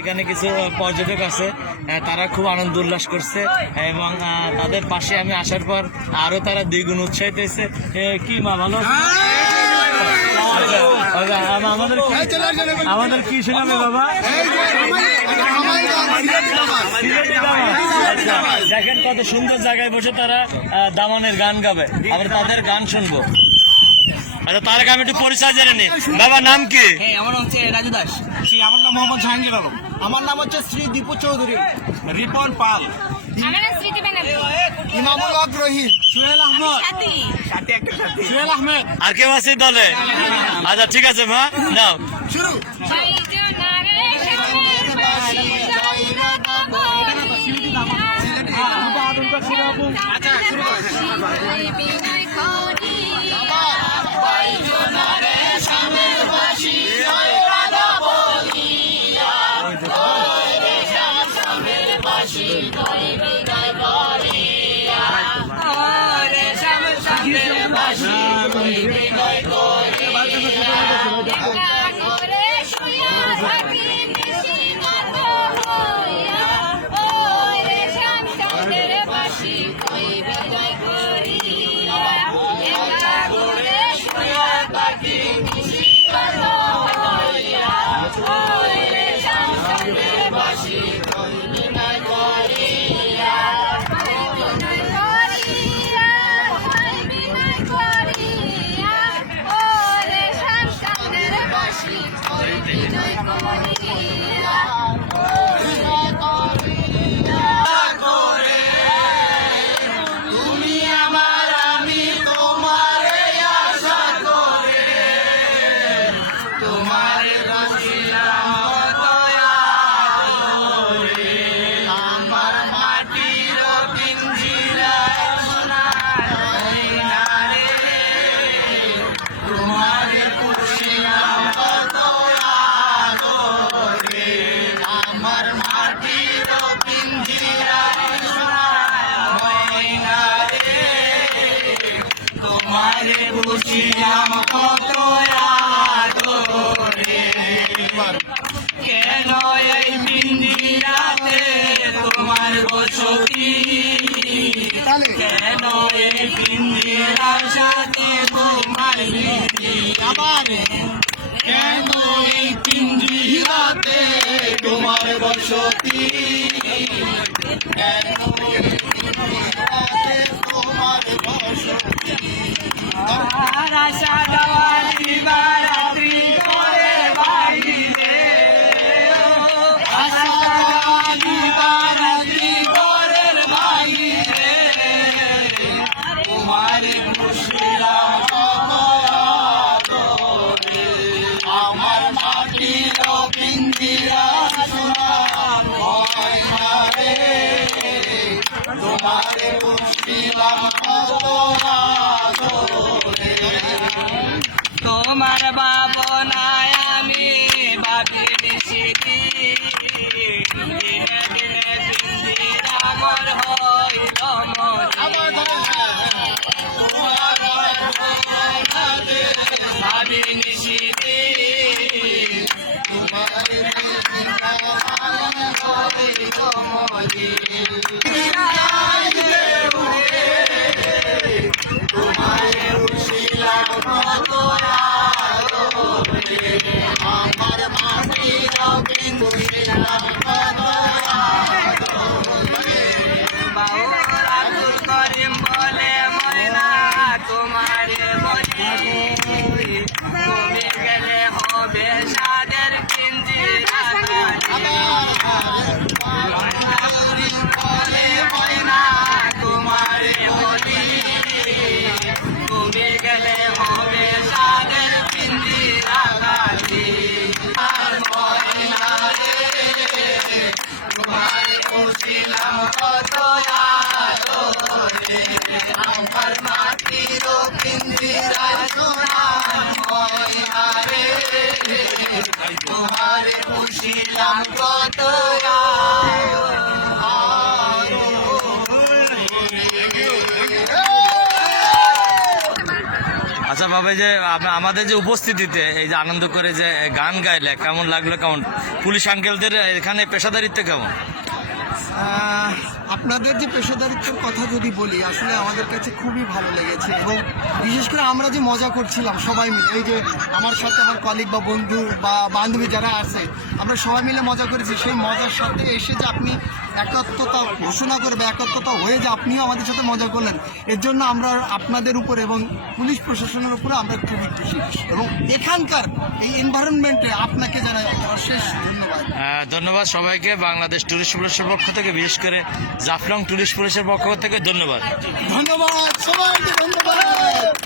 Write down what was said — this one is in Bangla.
এখানে কিছু পর্যটক আছে, তারা খুব আনন্দ উল্লাস করছে এবং তাদের পাশে আমি আসার পর আরো তারা দ্বিগুণ উৎসাহিত হয়েছে। কি মা ভালো আমাদের কি শোনাবে বাবা? দেখেন কত সুন্দর জায়গায় বসে তারা দামানের গান গাবে, আমরা তাদের গান শুনবো। আচ্ছা, তার আগে আমি একটু পরিচয় জেনে নিই। বাবার নাম কি? আমার নাম হচ্ছে রাজু দাস। আমার নাম মোহাম্মদ জাহাঙ্গীর আলম। আমার নাম হচ্ছে শ্রী দীপু চৌধুরী। রিপন পাল। আমার নাম স্মৃতি ব্যানার্জি। ইমামুল হক রহিম। সুহেল আহমদ। সুহেল আহমেদ। আর কেউ আছে দলে? আচ্ছা ঠিক আছে মা, নাও শুরু। কেন এই পিঞ্জিরাতে তোমার বসতি? কেন এই পিঞ্জিরার সাথে তোমার বিধি? কেন এই পিঞ্জিরাতে তোমার বসতি? কেন তোমার বসতি? আশা দেওয়া দিবার রাত্রি করে বাইরে, আশা দেওয়া দিবার রাত্রি করে বাইরে, তোমার খুশিলাম কত আদরে, আমার মাটির পিঞ্জিরা সোনা হয় না রে, তোমার খুশিলাম কত আদরে। তোমার ভাবনায় আমি বাকি নিশিতি, দিনে দিনে পিঞ্জিরামর হইল মনে, ভাবি নিশিতি তোমার হইল মনে। আমার মাটির আব্দুল করিম বলে ময়না তোমারে বলি, তুমি গেলে হবে সাদের পিঞ্জিরা বলে ময়না তোমারে বলি, তুমি গেলে হবে সাদের পিঞ্জিরা গালি। তোমার খুশিলাম কত আদরে, আমার মাটির পিঞ্জিরা সোনা ময়না রে, তোমার খুশিলাম কত আচ্ছা আচ্ছা বাবা, এই যে আমাদের যে উপস্থিতিতে এই যে আনন্দ করে যে গান গাইলে কেমন লাগলো? কেমন পুলিশ আঙ্কেলদের এখানে পেশাদারিত্ব কেমন? আপনাদের যে পেশাদারিত্বের কথা যদি বলি, আসলে আমাদের কাছে খুবই ভালো লেগেছে এবং বিশেষ করে আমরা যে মজা করছিলাম সবাই মিলে, এই যে আমার সাথে আমার কলিগ বা বন্ধু বা বান্ধবী যারা আছে, আমরা সবাই মিলে মজা করেছি। সেই মজার সাথে এসে যে আপনি একাত্মতা ঘোষণা করবে, একাত্মতা হয়ে যে আপনিও আমাদের সাথে মজা করলেন, এর জন্য আমরা আপনাদের উপর এবং পুলিশ প্রশাসনের উপরে আমরা খুবই খুশি এবং এখানকার এই এনভায়রনমেন্টে আপনাকে জানাই অশেষ ধন্যবাদ। ধন্যবাদ সবাইকে। বাংলাদেশ টুরিস্ট পুলিশের পক্ষ থেকে, বিশেষ করে জাফলং টুরিস্ট পুলিশের পক্ষ থেকে ধন্যবাদ। ধন্যবাদ সবাইকে, ধন্যবাদ।